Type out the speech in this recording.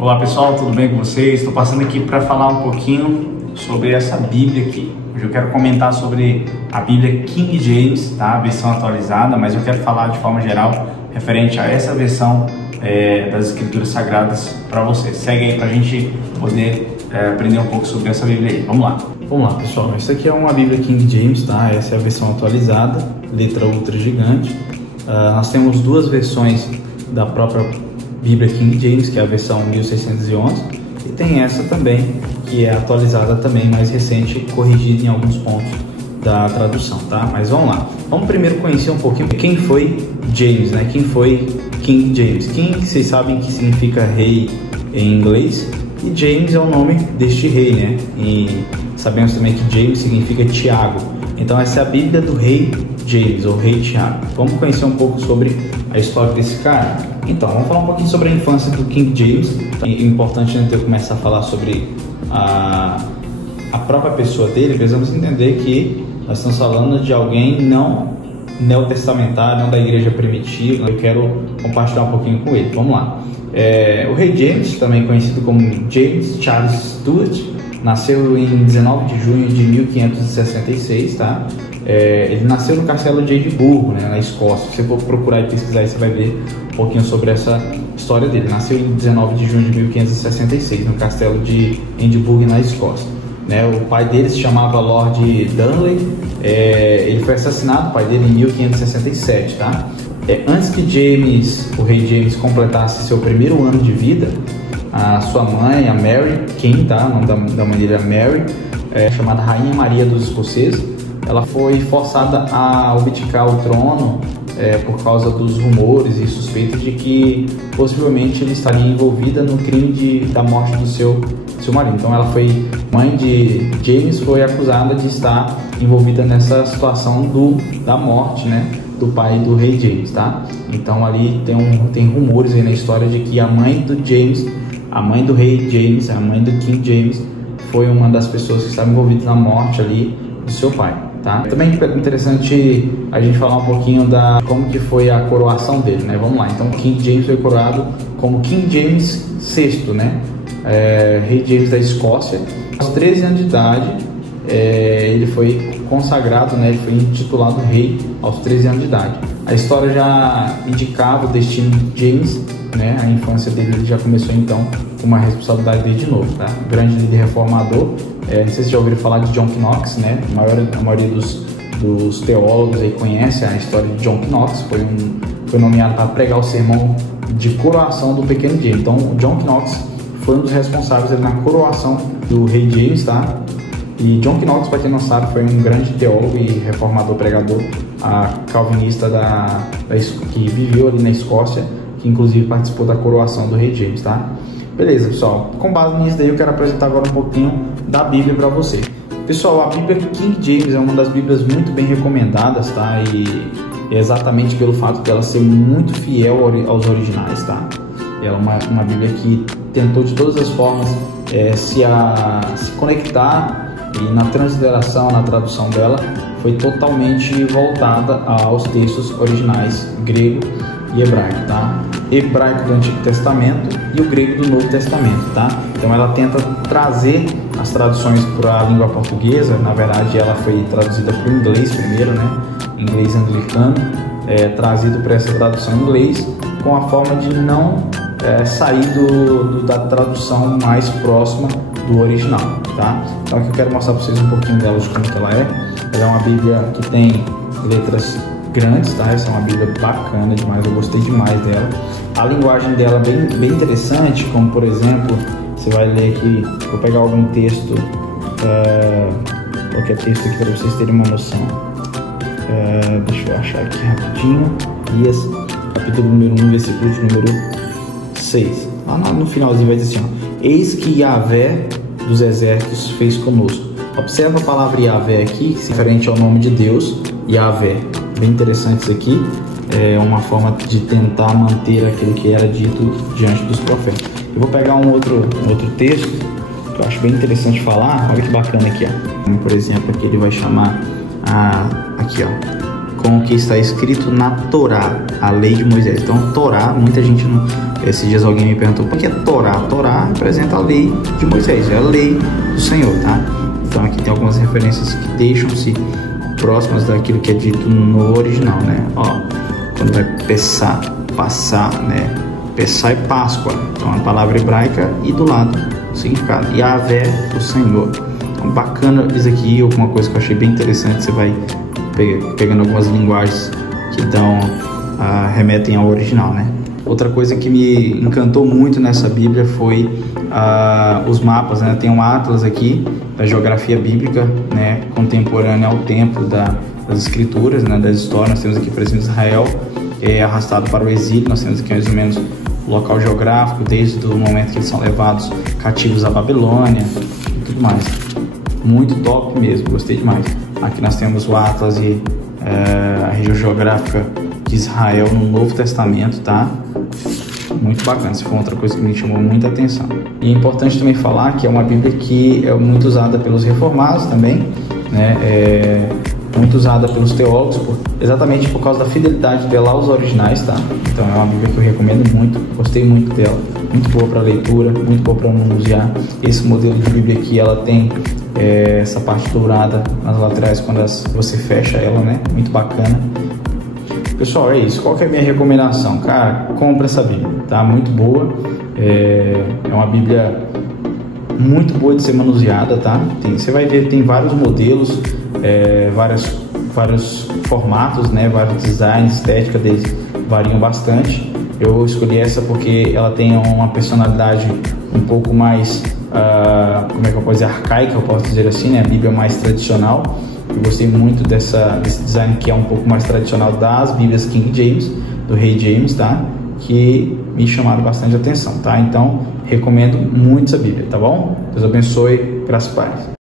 Olá pessoal, tudo bem com vocês? Estou passando aqui para falar um pouquinho sobre essa Bíblia aqui. Hoje eu quero comentar sobre a Bíblia King James, tá? A versão atualizada, mas eu quero falar de forma geral referente a essa versão das Escrituras Sagradas para vocês. Segue aí para a gente poder aprender um pouco sobre essa Bíblia aí. Vamos lá. Vamos lá, pessoal. Essa aqui é uma Bíblia King James, tá? Essa é a versão atualizada, letra ultra gigante. Nós temos duas versões da própria Bíblia King James, que é a versão 1611, e tem essa também, que é atualizada também, mais recente, corrigida em alguns pontos da tradução, tá? Mas vamos lá. Vamos primeiro conhecer um pouquinho quem foi James, né? Quem foi King James? King, vocês sabem que significa rei em inglês, e James é o nome deste rei, né? E sabemos também que James significa Tiago. Então essa é a Bíblia do rei James, ou rei Tiago. Vamos conhecer um pouco sobre a história desse cara? Então, vamos falar um pouquinho sobre a infância do King James. É importante antes de eu começar a falar sobre a própria pessoa dele, precisamos entender que nós estamos falando de alguém não neotestamentário, não da igreja primitiva. Eu quero compartilhar um pouquinho com ele. Vamos lá. O rei James, também conhecido como James Charles Stuart, nasceu em 19 de junho de 1566, tá? Ele nasceu no castelo de Edimburgo, né, na Escócia. Se você for procurar e pesquisar aí, você vai ver um pouquinho sobre essa história dele. Nasceu em 19 de junho de 1566, no castelo de Edimburgo, na Escócia. Né, o pai dele se chamava Lord Darnley. Ele foi assassinado, o pai dele, em 1567, tá? Antes que o rei James completasse seu primeiro ano de vida, a sua mãe, a Mary King, tá? O nome da mãe dele é Mary, chamada Rainha Maria dos Escoceses. Ela foi forçada a abdicar o trono por causa dos rumores e suspeitas de que possivelmente ele estaria envolvida no crime da morte do seu marido. Então ela foi, mãe de James, foi acusada de estar envolvida nessa situação da morte, né, do pai do rei James, tá? Então ali tem rumores aí na história de que a mãe do James, a mãe do rei James, a mãe do King James, foi uma das pessoas que estava envolvida na morte ali do seu pai, tá? Também é interessante a gente falar um pouquinho como que foi a coroação dele, né? Vamos lá. Então King James foi coroado como King James VI, né? Rei James da Escócia. Aos 13 anos de idade, ele foi consagrado, né? Ele foi intitulado rei aos 13 anos de idade. A história já indicava o destino de James, né? A infância dele já começou então com uma responsabilidade dele de novo, tá? Grande líder reformador. Não sei se vocês já ouviram falar de John Knox, né? A maioria dos teólogos aí conhece a história de John Knox. Foi nomeado para pregar o sermão de coroação do pequeno James. Então, o John Knox foi um dos responsáveis na coroação do rei James, tá? E John Knox, para quem não sabe, foi um grande teólogo e reformador, pregador calvinista que viveu ali na Escócia, que inclusive participou da coroação do rei James, tá? Beleza, pessoal. Com base nisso daí, eu quero apresentar agora um pouquinho da Bíblia para você. Pessoal, a Bíblia King James é uma das Bíblias muito bem recomendadas, tá? E é exatamente pelo fato de ela ser muito fiel aos originais, tá? Ela é uma Bíblia que tentou de todas as formas se conectar, e na transliteração, na tradução dela, foi totalmente voltada aos textos originais grego e hebraico, tá? Hebraico do Antigo Testamento e o grego do Novo Testamento, tá? Então ela tenta trazer as traduções para a língua portuguesa. Na verdade, ela foi traduzida para o inglês primeiro, né? Inglês anglicano, trazido para essa tradução em inglês, com a forma de não sair da tradução mais próxima do original, tá? Então aqui eu quero mostrar para vocês um pouquinho dela, de como que ela é. Ela é uma Bíblia que tem letras grandes, tá? Essa é uma Bíblia bacana demais, eu gostei demais dela. A linguagem dela é bem interessante, como por exemplo, você vai ler aqui, vou pegar algum texto, qualquer texto aqui para vocês terem uma noção. Deixa eu achar aqui rapidinho. Capítulo número 1, versículo de número 6. Lá no finalzinho vai dizer assim, ó: eis que Yahvé dos exércitos fez conosco. Observa a palavra Yahvé aqui, que é referente ao nome de Deus, Yahvé. Bem interessante isso aqui. É uma forma de tentar manter aquilo que era dito diante dos profetas. Eu vou pegar um outro texto que eu acho bem interessante falar. Olha que bacana aqui, ó. Por exemplo, aqui ele vai chamar aqui, ó, com o que está escrito na Torá, a lei de Moisés. Então, Torá, muita gente Esses dias alguém me perguntou por que é Torá? Torá representa a lei de Moisés, é a lei do Senhor, tá? Então aqui tem algumas referências que deixam-se próximas daquilo que é dito no original, né? Ó, quando vai passar, né? Pessá é Páscoa, então a palavra hebraica e do lado o significado. Yahvé, o Senhor. Então bacana isso aqui, alguma coisa que eu achei bem interessante, você vai pegando algumas linguagens que remetem ao original, né? Outra coisa que me encantou muito nessa Bíblia foi os mapas, né? Tem um atlas aqui da geografia bíblica, né? Contemporânea ao tempo das escrituras, né? Das histórias. Nós temos aqui, por exemplo, Israel arrastado para o exílio. Nós temos aqui mais ou menos o local geográfico, desde o momento que eles são levados cativos à Babilônia e tudo mais. Muito top mesmo, gostei demais. Aqui nós temos o atlas e a região geográfica de Israel no Novo Testamento, tá? Muito bacana, isso foi outra coisa que me chamou muita atenção. E é importante também falar que é uma Bíblia que é muito usada pelos reformados também, né? Muito usada pelos teólogos, exatamente por causa da fidelidade dela aos originais, tá? Então é uma Bíblia que eu recomendo muito, gostei muito dela, muito boa para leitura, muito boa para manusear. Esse modelo de Bíblia aqui, ela tem essa parte dourada nas laterais quando você fecha ela, né? Muito bacana. Pessoal, é isso. Qual que é a minha recomendação? Cara, compra essa Bíblia, tá? Muito boa. É uma Bíblia muito boa de ser manuseada, tá? Você vai ver, tem vários modelos, vários formatos, né? Vários designs, estética deles variam bastante. Eu escolhi essa porque ela tem uma personalidade um pouco mais, como é que eu posso dizer, arcaica, eu posso dizer assim, né? A Bíblia mais tradicional. Eu gostei muito desse design que é um pouco mais tradicional das Bíblias King James, do Rei James, tá? Que me chamaram bastante atenção, tá? Então, recomendo muito essa Bíblia, tá bom? Deus abençoe, graças a Deus.